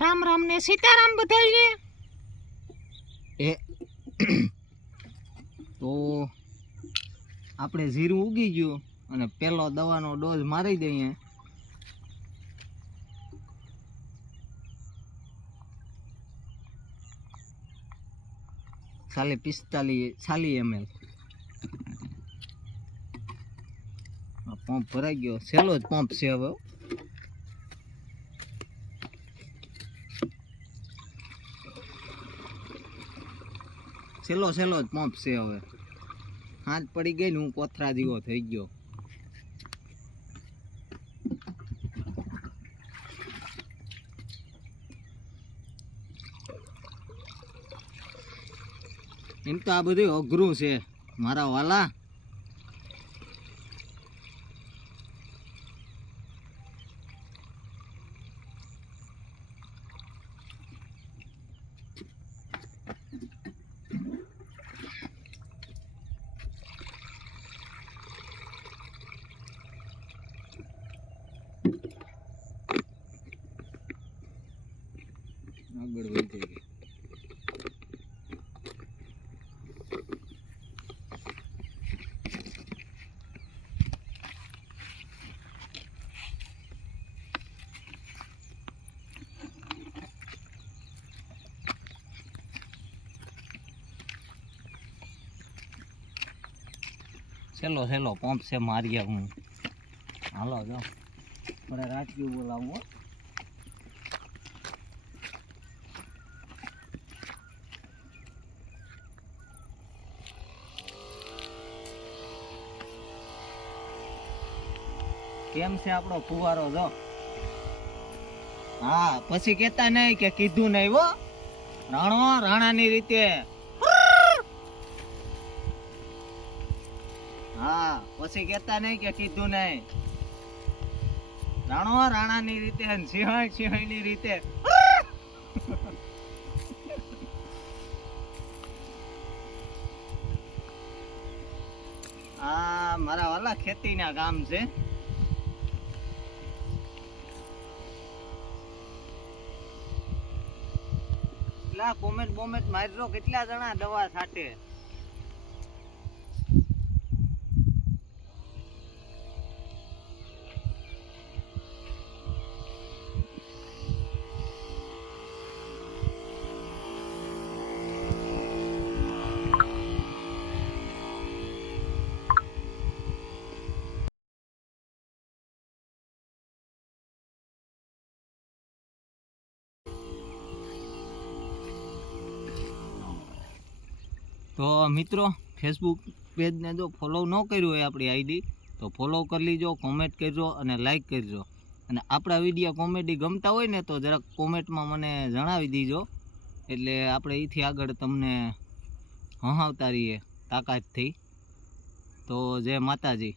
રામ રામ ને સીતારામ બધાઈએ એ તો આપણે જીરું ઉગી ગયું અને પેલો દવાનો ડોઝ મારી દઈએ. સાલે 45 ml પંપ ભરાઈ ગયો. સહેલો જ પંપ છે. હવે સહેલો જ પંપ છે. હવે હાથ પડી ગઈ ને હું કોથરા જેવો થઈ ગયો. એમ તો આ બધું અઘરું છે મારા વાલા. આગળ વધી ગઈ. સહેલો પંપ છે મારીએ હું. હાલો જાઓ મારે રાજ્યું બોલાવું. કેમ છે આપણો ફુવારો? જો હા, પછી કેતા નહીં કે કીધું નહીં હો. રાણાની રીતે. હા, પછી કેતા નહીં કે કીધું નહીં. રાણાની રીતે, સિંહણની રીતે. આ મારા વાલા ખેતીના કામ છે. કોમેન્ટ મારજો કેટલા જણા દવા છાંટે. તો મિત્રો, ફેસબુક પેજને જો ફોલો ન કર્યું હોય આપણી આઈડી તો ફોલો કરી લીજો, કોમેન્ટ કરજો અને લાઈક કરજો. અને આપણા વિડીયો કોમેડી ગમતા હોય ને તો જરાક કોમેન્ટમાં મને જણાવી દીજો, એટલે આપણે અહીંથી આગળ તમને હહાવતા રહીએ તાકાતથી. તો જય માતાજી.